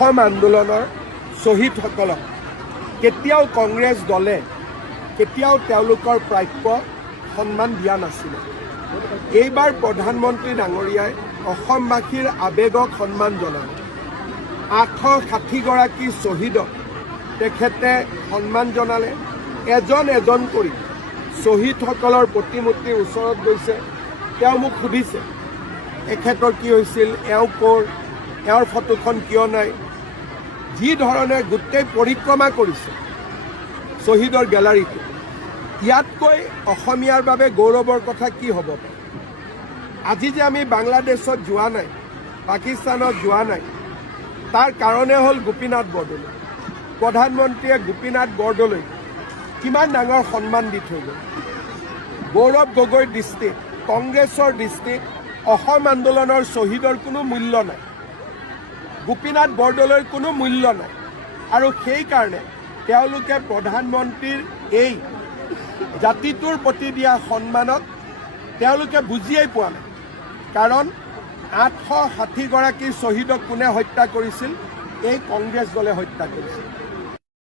অসম আন্দোলনৰ শ্বহীদসকলক কেতিয়াও কংগ্ৰেছ দলে কেতিয়াও তেওঁলোকৰ প্ৰাপ্য সন্মান দিয়া নাছিলে। এইবাৰ প্ৰধানমন্ত্ৰী ডাঙৰীয়াই অসমবাসীৰ আৱেগক সন্মান জনায়। 860গৰাকী শ্বহীদক তেখেতে সন্মান জনালে। এজন এজন কৰি শ্বহীদসকলৰ প্ৰতিমূৰ্তিৰ ওচৰত গৈছে। তেওঁ মোক সুধিছে এখেতৰ কি হৈছিল, এওঁ ক'ৰ, এওঁৰ ফটোখন কিয় নাই। যি ধৰণে গোটেই পৰিক্ৰমা কৰিছে শ্বহীদৰ গেলাৰীটো, ইয়াতকৈ অসমীয়াৰ বাবে গৌৰৱৰ কথা কি হ'ব পাৰে। আজি যে আমি বাংলাদেশত যোৱা নাই, পাকিস্তানত যোৱা নাই, তাৰ কাৰণে হ'ল গোপীনাথ বৰদলৈ। প্ৰধানমন্ত্ৰীয়ে গোপীনাথ বৰদলৈ কিমান ডাঙৰ সন্মান দি থৈ গ'ল। গৌৰৱ গগৈৰ দৃষ্টিত, কংগ্ৰেছৰ দৃষ্টিত অসম আন্দোলনৰ শ্বহীদৰ কোনো মূল্য নাই, গোপীনাথ বৰদলৈৰ কোনো মূল্য নাই। আৰু সেইকাৰণে তেওঁলোকে প্ৰধানমন্ত্ৰীৰ এই জাতিটোৰ প্ৰতি দিয়া সন্মানক তেওঁলোকে বুজিয়েই পোৱা নাই। কাৰণ 860গৰাকী শ্বহীদক কোনে হত্যা কৰিছিল? এই কংগ্ৰেছ দলে হত্যা কৰিছিল।